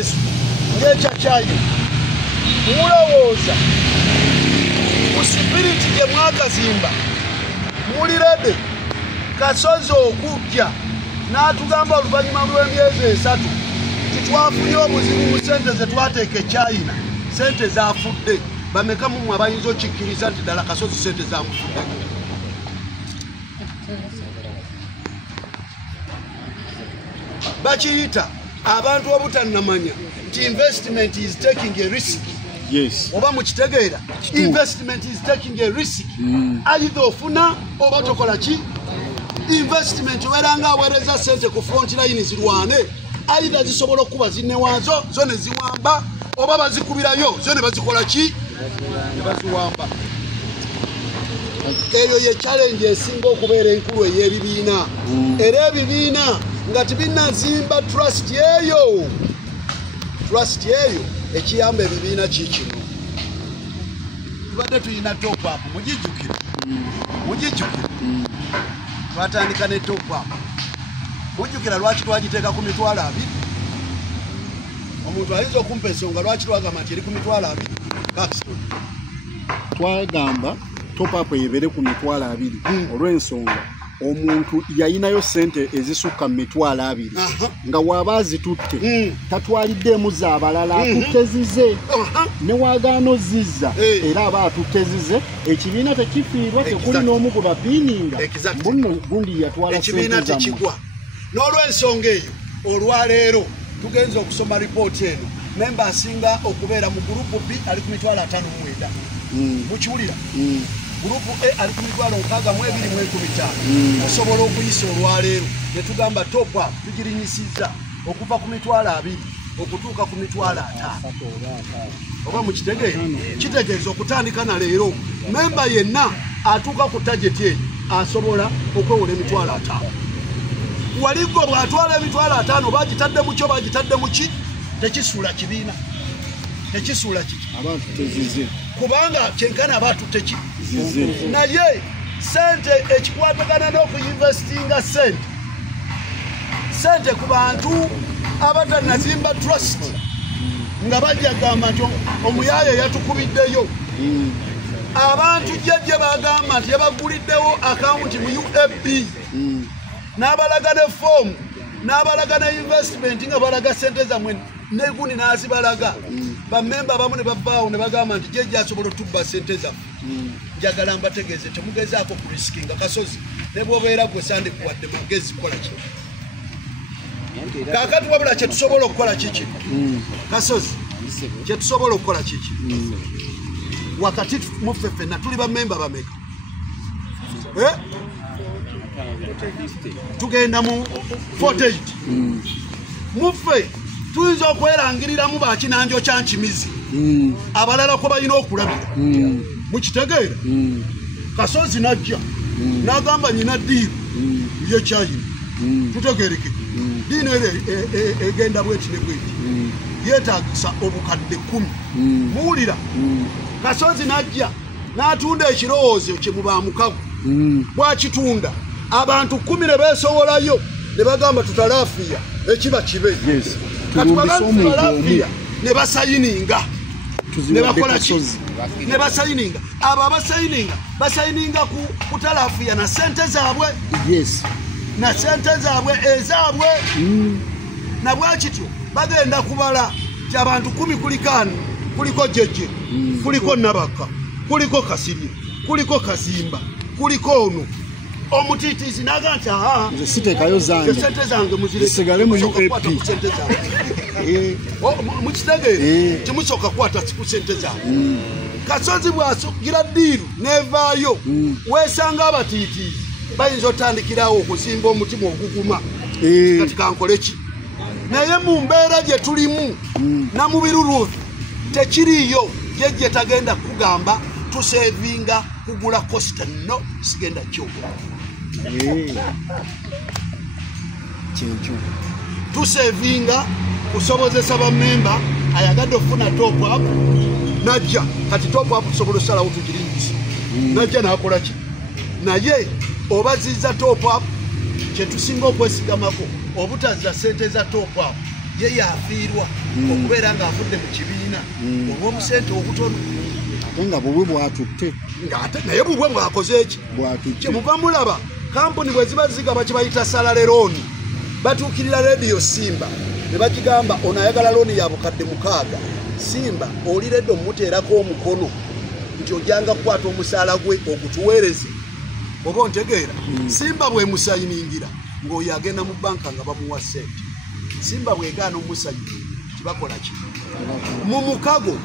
business ng'ekya China mulowooza ku spirit gye mwakazimba muli ready Kasozi okujja n'atugamba oluvannyuma lw'emyezi 3 titwafunye obuzibu mu sente ze twateeka e China sente zaafudde bameka mumwe abayinza okikkiriza nti ddala Kasozi sente zamufudde bakiyita abantu obutannamanya nti investment is taking a risk. Yes. Oba mukitegeera investment is taking a risk. Either ofuna oba tokola ki investment weranga awereza sente ku front line zirwane either zisobola okuba zinne waazo zo ne ziwamba oba bazikubirayo zo ne bazikola ki ne baziwamba. Eyo ye challenge esinga okubeera enkulu ey'ebibiina era ebibiina nga tibinazimba trust yeyo ekiyamba ebibiina kikino tubadde tulina top up mugijjukira twatandika ne top up mujjukira lwaki twagiteeka ku mitwalo 2 omuntu ayinza okumpa ensonga lwaki twagamba nti eri ku mitwalo 2 backstone twagamba top up eyebere ku mitwalo 2 olw'ensonga omuntu yayinayo sente ezisukka mu mitwalo 2 nga waaba azitutte tatwaliddemu z'abalala atutezize ne waagaano zizza era aba atutezize ekibiina tekifiirwa tekuli n'omu gwe bapiininga muno gundi yatwala ekibiina tekigwa n'olw'ensonga eyo olwaleero tugenza okusoma ripooti eno memba asinga okubeera mu gurupu B ali ku mitwalo 59 mukiwulira Gurupu A ali ku mitwalo 62,15 osobola okuyisa olwaleero ne tugamba top up tugirinyisizza okuva ku mitwalo 2 okutuuka ku mitwalo 5 oba mukitegeera kitegeeza okutandika na leero memba yenna atuuka ku target eyo asobola okwewola emitwalo 5 waliggo bw'atwala emitwalo 5 bagitadde mu kyo bagitadde mu ki tekisuula kibiina tekisuula kiki abantu tezize kubanga kyenkana abantu teki naye sente ekikwatagana n'okuyinvestinga sente ku bantu abatannazimba trust nga bajja gamba nti omuyaaye yatukubiddeyo abantu jjajje bagamba nti yabaguliddewo akawunti mu UFB n'abalaga ne foomu n'abalaga ne investment nga balaga sente zammwe negundi n'azibalaga bammemba abamu ne bavaawo ne bagamba nti jjajje asobola otubba sente zaffe njagala mbategeeze temugezaako ku riskinga Kasozi ne bw'obeera gwe sandikuwadde magezi kukola ki kaakati wabula kyetusobola okukola kiki Kasozi kyetusobola okukola kiki wakati muffe ffenna tuli bammemba bameka tugenda mu 48 muffe tuyinza okwerangiriramu bakinanjo kya nkimizi abalala ko balina okulabira mukitegeera Kasozi najja n'agamba nyina ddiiru ye China tutegeereke diino egenda bweti ne bweti yeetaagisa obukadde 10 muwulira Kasozi najja n'atunda ekirowoozo kye muba mukago bw'akitunda abantu 10 ne beesowolayo ne bagamba tutalaafiya ekiba kibe kati balaafiya ne basayininga ne bakola ki ne basayininga abo basayininga ku talaafiya na sente zaabwe na sente zaabwe ezaabwe na bwakityo bagenda kubala ti abantu 10 kulikani kuliko Jeje kuliko Nabaka kuliko Kasirye kuliko Kazimba kuliko ono omutiitiisi n'agamba nti nze siteekayo zange sente zange zisigale mu UAP mukitegeere temusooka kukwata ku sente zange Kasozi bw'asugira ddiiru n'evaayo weesanga abatiitiisi bayinza otandikirawo okuzimba omutima oguguma kati kankole ki naye mu mbeera gye tulimu na mu biruluubi tekiriiyo jjajje tagenda kugamba tusevinga kugula costa no sigenda kyogera tusevinga kusobozesa bammemba ayagadde okufuna top up najja kati top up tusobola osalawo tugiringisa najja n'akola ki naye obazizza top up kyetusinga okwesigamako obutazza sente za top up ye yafiirwa okubeera ng'afudde mu kibiina olw'obusente obutono ate nga bubwe bwatutte naye bubwe bwakoze eki kyemuva mulaba kampuni bwe ziba zigaba kye bayita salary loan batuukirira rediyo Simba ne bagigamba ono ayagala looni ya bukadde 6 Simba oliredde omuteerako omukono nti ojjanga kukwata omusaala gwe ogutuweereze oba ontegeera Simba bwe musayiningira ng'oyo agenda mu banka nga bamuwa ssente Simba bwegaana omusayiningira kibakola ki mu mukago